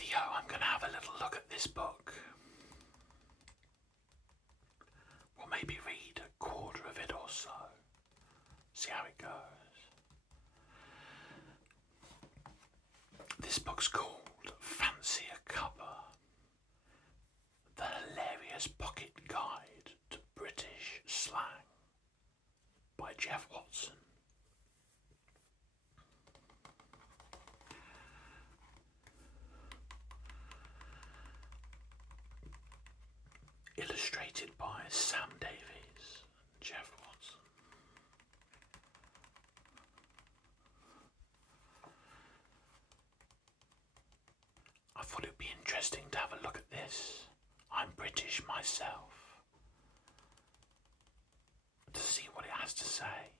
video, I'm going to have a little look at this book. We'll maybe read a quarter of it or so. See how it goes. This book's called Fancy A Cuppa, The Hilarious Pocket Guide to British Slang by Jeff Watson. Illustrated by Sam Davies and Jeff Watson. I thought it'd be interesting to have a look at this. I'm British myself. To see what it has to say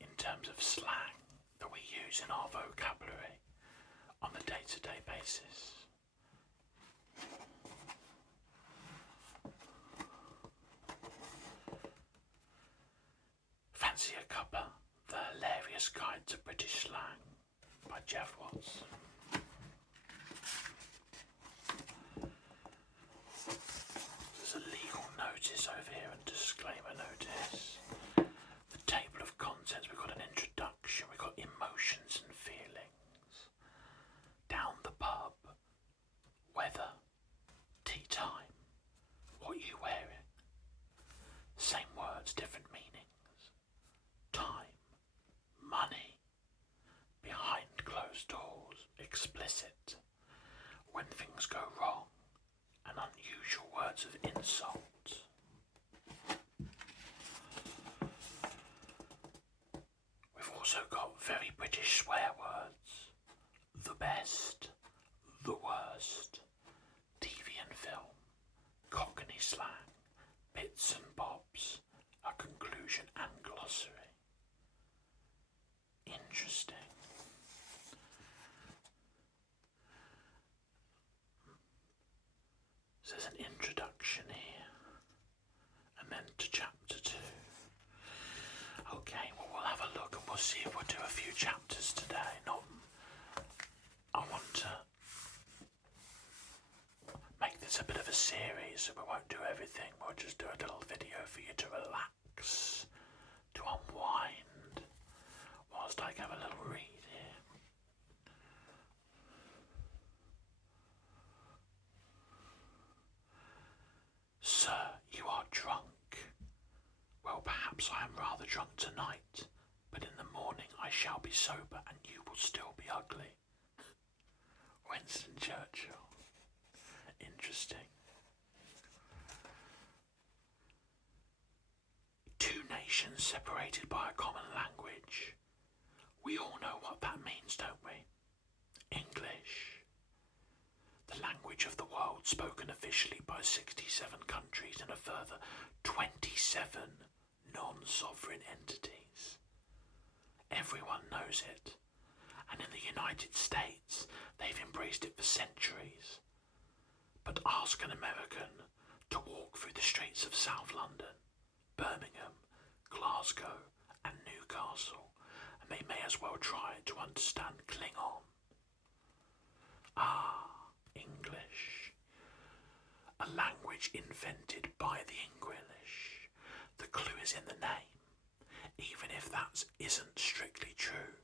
in terms of slang that we use in our vocabulary on a day-to-day basis. Fancy A Cuppa, The Hilarious Guide to British Slang by Jeff Watson. There's a legal notice over here and disclaimer notice. The table of contents, we've got an introduction, we've got emotions and feelings. Down the pub, weather, tea time, what you wearing. Same words, different meanings. Time, money, behind closed doors, explicit, when things go wrong, and unusual words of insult. We've also got very British swear words, the best, the worst, TV and film, Cockney slang, bits and bobs, a conclusion and glossary. Interesting. So there's an introduction here, and then to chapter 2. Okay, well we'll have a look and we'll see if we'll do a few chapters today. I want to make this a bit of a series, so we won't do everything. We'll just do a little video for you to relax, to unwind, whilst I have a little read here. Sir, you are drunk. Well, perhaps I am rather drunk tonight, but in the morning I shall be sober and you will still be ugly. Winston Churchill. Interesting. Two nations separated by a common language. We all know what that means, don't we? English. The language of the world spoken officially by 67 countries and a further 27 non-sovereign entities. Everyone knows it, and in the United States they've embraced it for centuries. But ask an American to walk through the streets of South London, Birmingham, Glasgow and Newcastle, and they may as well try to understand Klingon. English. A language invented by the English. The clue is in the name, even if that isn't strictly true,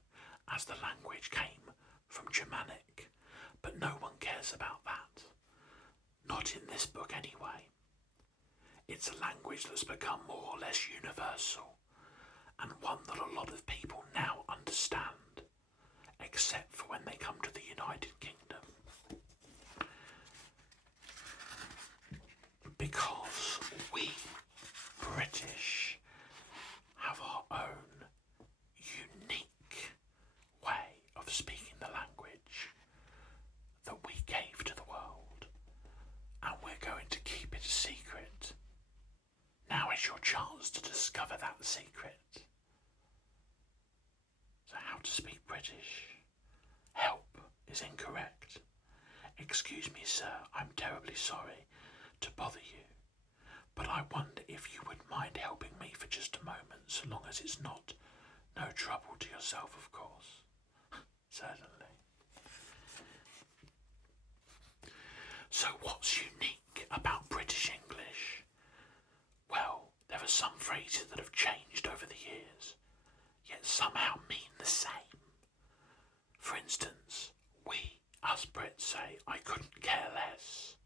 as the language came from Germanic, but no one cares about that. Not in this book anyway. It's a language that's become more or less universal, and one that a lot of people now understand, except for when they come to the United Kingdom. Because we, British, have our own unique way of speaking the language that we gave to the world, and we're going to keep it a secret. Now is your chance to discover that secret. So how to speak British? Help is incorrect. Excuse me, sir, I'm terribly sorry to bother you, but I wonder if you would mind helping me for just a moment, so long as it's not no trouble to yourself, of course. Certainly. So what's unique about British English? Well, there are some phrases that have changed over the years, yet somehow mean the same. For instance, we, us Brits, say, I couldn't care less,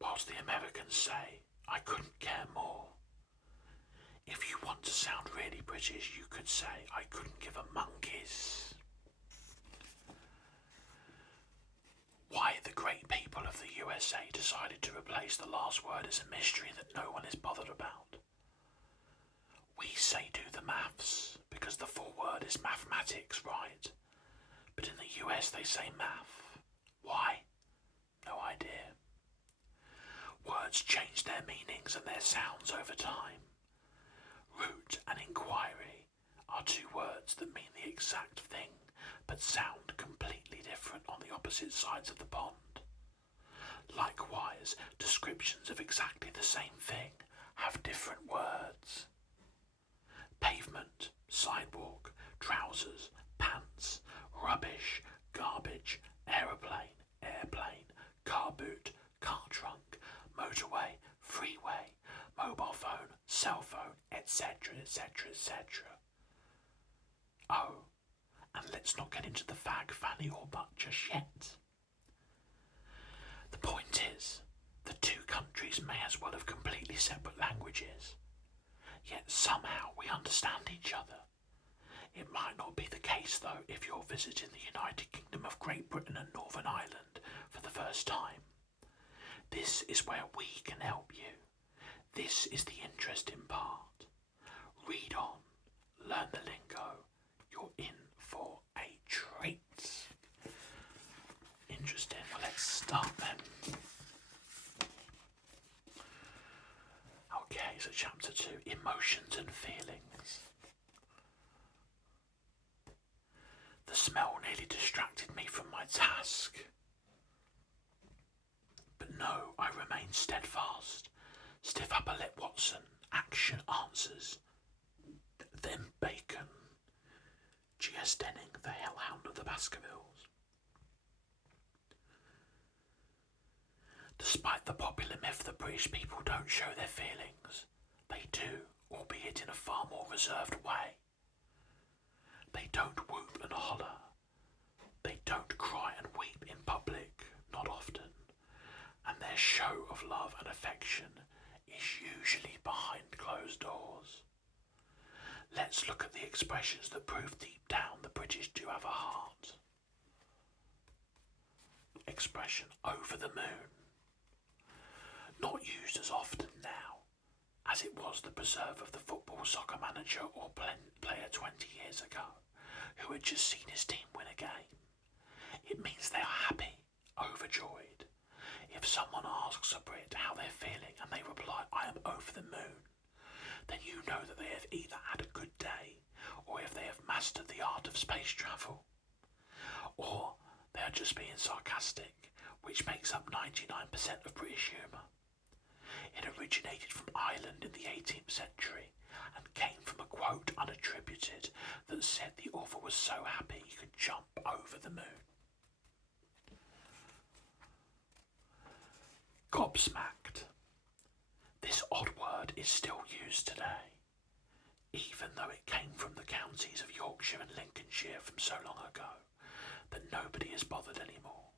whilst the Americans say, I couldn't care more. If you want to sound really British, you could say, I couldn't give a monkey's. Why the great people of the USA decided to replace the last word is a mystery that no one is bothered about. We say do the maths, because the full word is mathematics, right? But in the US they say math. Why? No idea. Words change their meanings and their sounds over time. Root and inquiry are two words that mean the exact thing, but sound completely different on the opposite sides of the pond. Likewise, descriptions of exactly the same thing have different words. Pavement, sidewalk, trousers, pants, rubbish, garbage, aeroplane, airplane, car boot, car trunk, motorway, freeway, mobile phone, cell phone, etc., etc., etc. Oh, and let's not get into the fag, fanny or butt just yet. The point is, the two countries may as well have completely separate languages, yet somehow we understand each other. It might not be the case though if you're visiting the United Kingdom of Great Britain and Northern Ireland for the first time. This is where we can help you. This is the interesting part. Read on, learn the lingo. You're in for a treat. Interesting. Well, let's start then. Okay, so chapter 2, emotions and feelings. The smell nearly distracted me from my task. But no, I remained steadfast. Stiff upper lip, Watson. Action answers. Then bacon. G.S. Denning, the hellhound of the Baskervilles. Despite the popular myth that British people don't show their feelings, they do, albeit in a far more reserved way. They don't whoop and holler. They don't cry and weep in public, not often. And their show of love and affection is usually behind closed doors. Let's look at the expressions that prove deep down the British do have a heart. Expression over the moon. Not used as often now as it was the preserve of the football soccer manager or player 20 years ago who had just seen his team win a game. It means they are happy, overjoyed. If someone asks a Brit how they're feeling and they reply, I am over the moon, then you know that they have either had a good day or if they have mastered the art of space travel. Or they are just being sarcastic, which makes up 99% of British humour. It originated from Ireland in the 18th century and came from a quote unattributed that said the author was so happy he could jump over the moon. Gobsmacked. This odd word is still used today, even though it came from the counties of Yorkshire and Lincolnshire from so long ago that nobody is bothered anymore.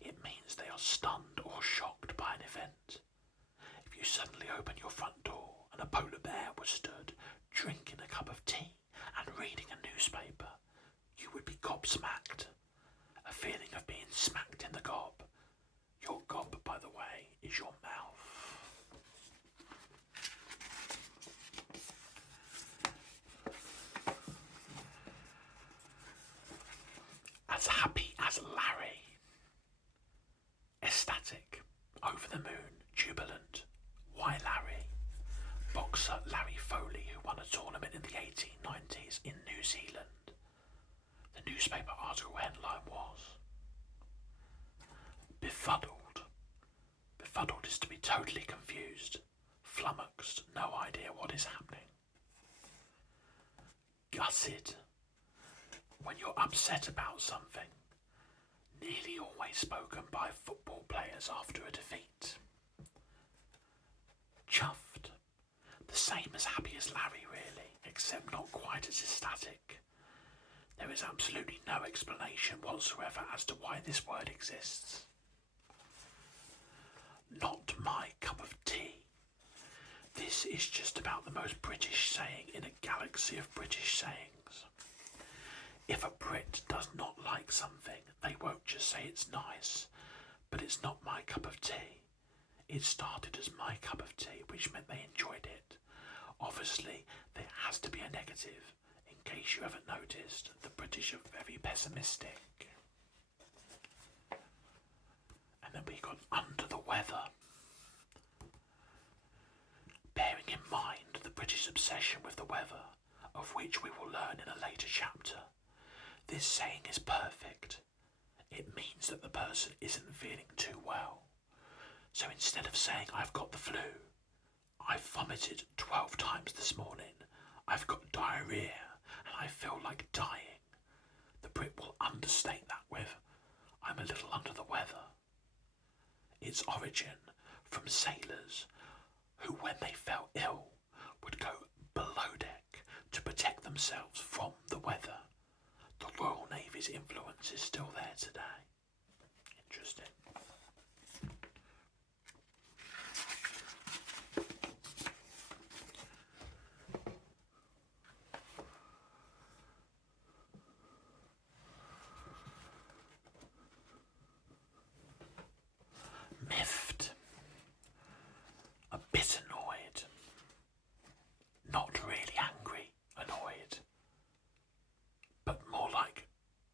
It means they are stunned or shocked by an event. If you suddenly open your front door and a polar bear was stood drinking a cup of tea and reading a newspaper, you would be gobsmacked. A feeling of being smacked in the gob. Your gob, by the way, is your mouth. As happy as Larry. Ecstatic, over the moon, jubilant. Why Larry? Boxer Larry Foley, who won a tournament in the 1890s in New Zealand. The newspaper article headline was Befuddled. Befuddled is to be totally confused, flummoxed, no idea what is happening. Gutted. When you're upset about something. nearly always spoken by football players after a defeat. Chuffed, the same as happy as Larry really, except not quite as ecstatic. There is absolutely no explanation whatsoever as to why this word exists. Not my cup of tea. This is just about the most British saying in a galaxy of British sayings. If a Brit does not like something, they won't just say it's nice, but it's not my cup of tea. It started as my cup of tea, which meant they enjoyed it. Obviously, there has to be a negative. In case you haven't noticed, the British are very pessimistic. And then we got under the weather. Bearing in mind the British obsession with the weather, of which we will learn in a later chapter, this saying is perfect. It means that the person isn't feeling too well. So instead of saying I've got the flu, I've vomited 12 times this morning, I've got diarrhea, and I feel like dying, the Brit will understate that with I'm a little under the weather. Its origin from sailors who, when they fell ill, would go below deck to protect themselves from the weather. The Royal Navy's influence is still there today. Interesting. Miffed. A bit annoyed. Not really angry, annoyed. But more like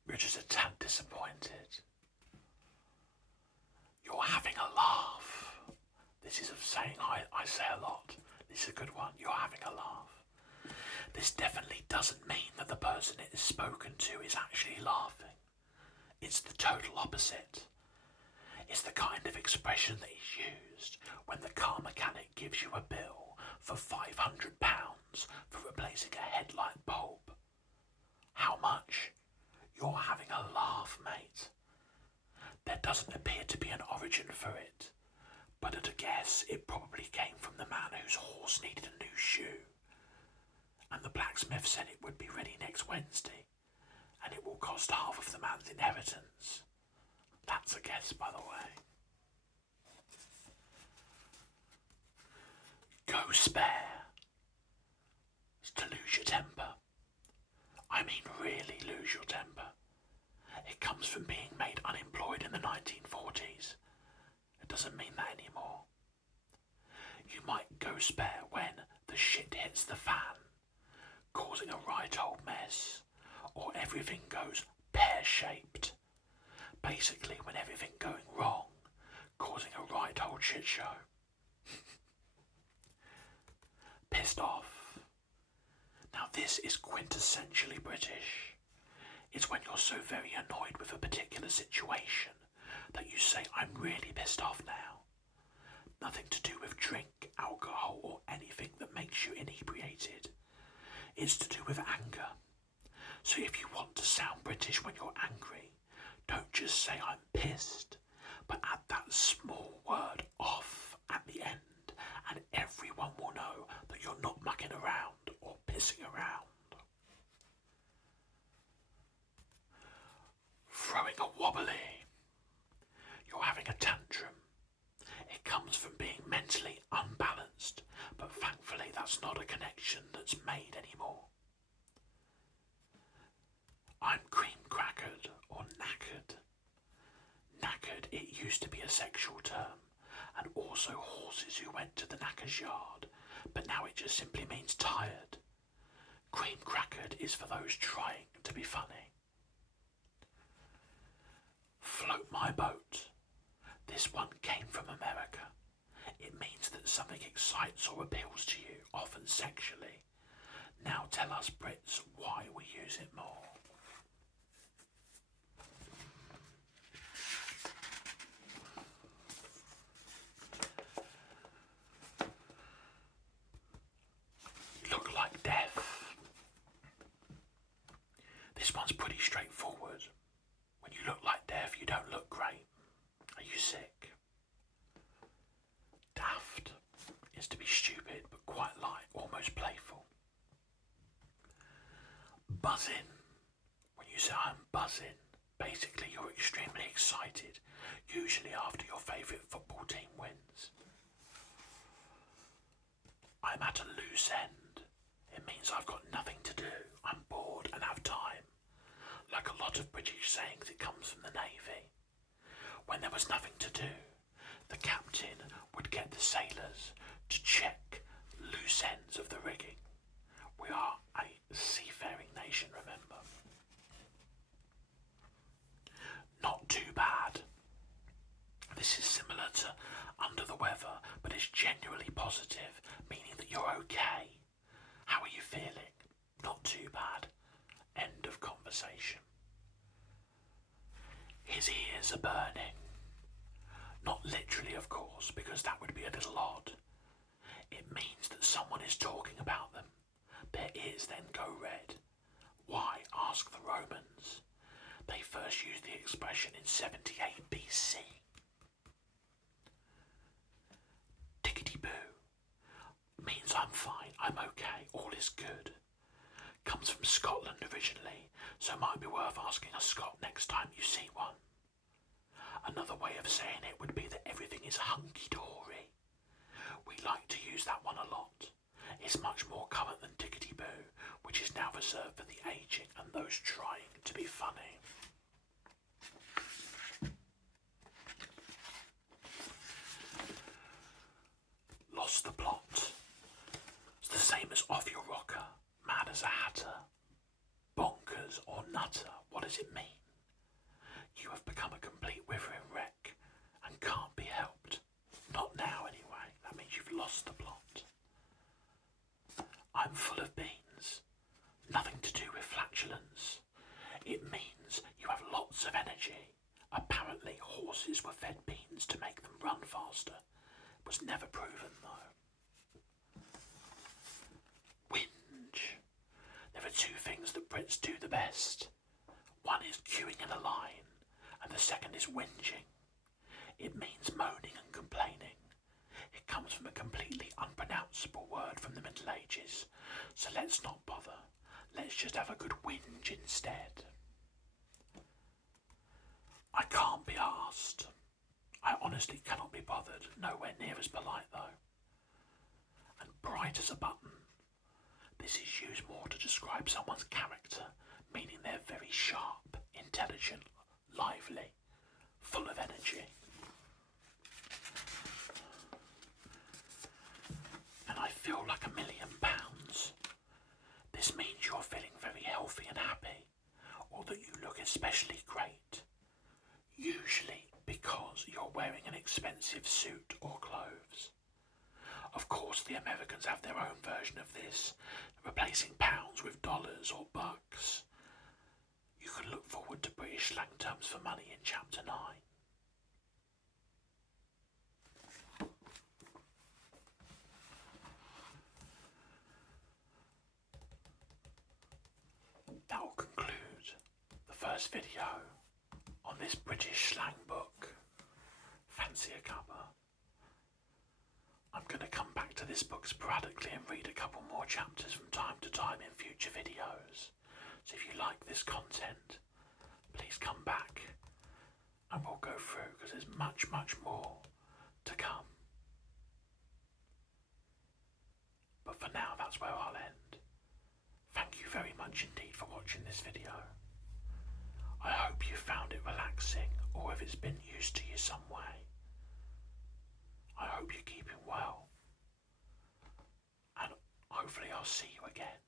you're just a tad disappointed. You're having a laugh. This is a saying I say a lot. This is a good one. You're having a laugh. This definitely doesn't mean that the person it is spoken to is actually laughing. It's the total opposite. It's the kind of expression that is used when the car mechanic gives you a bill for £500 for replacing a headlight bulb. How much? You're having a laugh, mate. There doesn't appear to be an origin for it, but at a guess it probably came from the man whose horse needed a new shoe. And the blacksmith said it would be ready next Wednesday, and it will cost half of the man's inheritance. That's a guess, by the way. Go spare. It's to lose your temper. I mean really lose your temper. It comes from being made unemployed in the 1940s. It doesn't mean that anymore. You might go spare when the shit hits the fan, causing a right old mess, or everything goes pear-shaped. Basically, when everything going wrong, causing a right old shit show. Pissed off. Now this is quintessentially British. It's when you're so very annoyed with a particular situation that you say, I'm really pissed off now. Nothing to do with drink, alcohol, or anything that makes you inebriated. It's to do with anger. So if you want to sound British when you're angry, don't just say I'm pissed, but add that small word off at the end, and everyone will know that you're not mucking around or pissing around. Throwing a wobbly. You're having a tantrum. It comes from being mentally unbalanced, but thankfully that's not a connection that's made anymore. I'm cream-crackered or knackered. Knackered, it used to be a sexual term, and also horses who went to the knacker's yard, but now it just simply means tired. Cream-crackered is for those trying to be funny. Float my boat. This one came from America. It means that something excites or appeals to you, often sexually. Now tell us Brits why we use it more. Look like death. This one's pretty straightforward. When you look like death, you don't means to be stupid but quite light, almost playful. Buzzing. When you say I'm buzzing, basically you're extremely excited, usually after your favourite football team wins. I'm at a loose end. It means I've got nothing to do. I'm bored and have time. Like a lot of British sayings, it comes from the Navy. When there was nothing to do, the captain would get the sailors to check loose ends of the rigging. We are a seafaring nation, remember. Not too bad. This is similar to under the weather, but it's genuinely positive, meaning that you're okay. How are you feeling? Not too bad. End of conversation. His ears are burning. Not literally, of course, because that would be a little odd. It means that someone is talking about them. Their ears then go red. Why? Ask the Romans. They first used the expression in 78 BC. Tickety-boo means I'm fine, I'm okay, all is good. Comes from Scotland originally, so might be worth asking a Scot next time you see one. Another way of saying it would be that everything is hunky-dory. We like to use that one a lot. It's much more common than tickety-boo, which is now reserved for the aging and those trying to be funny. Lost the plot. It's the same as off your rocker, mad as a hatter, bonkers or nutter. What does it mean? You have become a complete withering wreck and can't be helped. Not now anyway. That means you've lost the plot. I'm full of beans. Nothing to do with flatulence. It means you have lots of energy. Apparently horses were fed beans to make them run faster. It was never proven though. Whinge. There are two things that Brits do the best. One is queuing in a line, and the second is whinging. It means moaning and complaining. It comes from a completely unpronounceable word from the Middle Ages, so let's not bother. Let's just have a good whinge instead. I can't be arsed. I honestly cannot be bothered, nowhere near as polite though. And bright as a button. This is used more to describe someone's character, meaning they're very sharp, intelligent, lively, full of energy. And I feel like £1,000,000. This means you're feeling very healthy and happy, or that you look especially great. Usually because you're wearing an expensive suit or clothes. Of course, the Americans have their own version of this, replacing pounds with dollars or bucks. You can look forward to British slang terms for money in Chapter 9. That will conclude the first video on this British slang book, Fancy A Cuppa. I'm going to come back to this book sporadically and read a couple more chapters from time to time in future videos. So if you like this content, please come back and we'll go through, because there's much, much more to come. But for now, that's where I'll end. Thank you very much indeed for watching this video. I hope you found it relaxing, or if it's been used to you some way. I hope you're keeping well, and hopefully I'll see you again.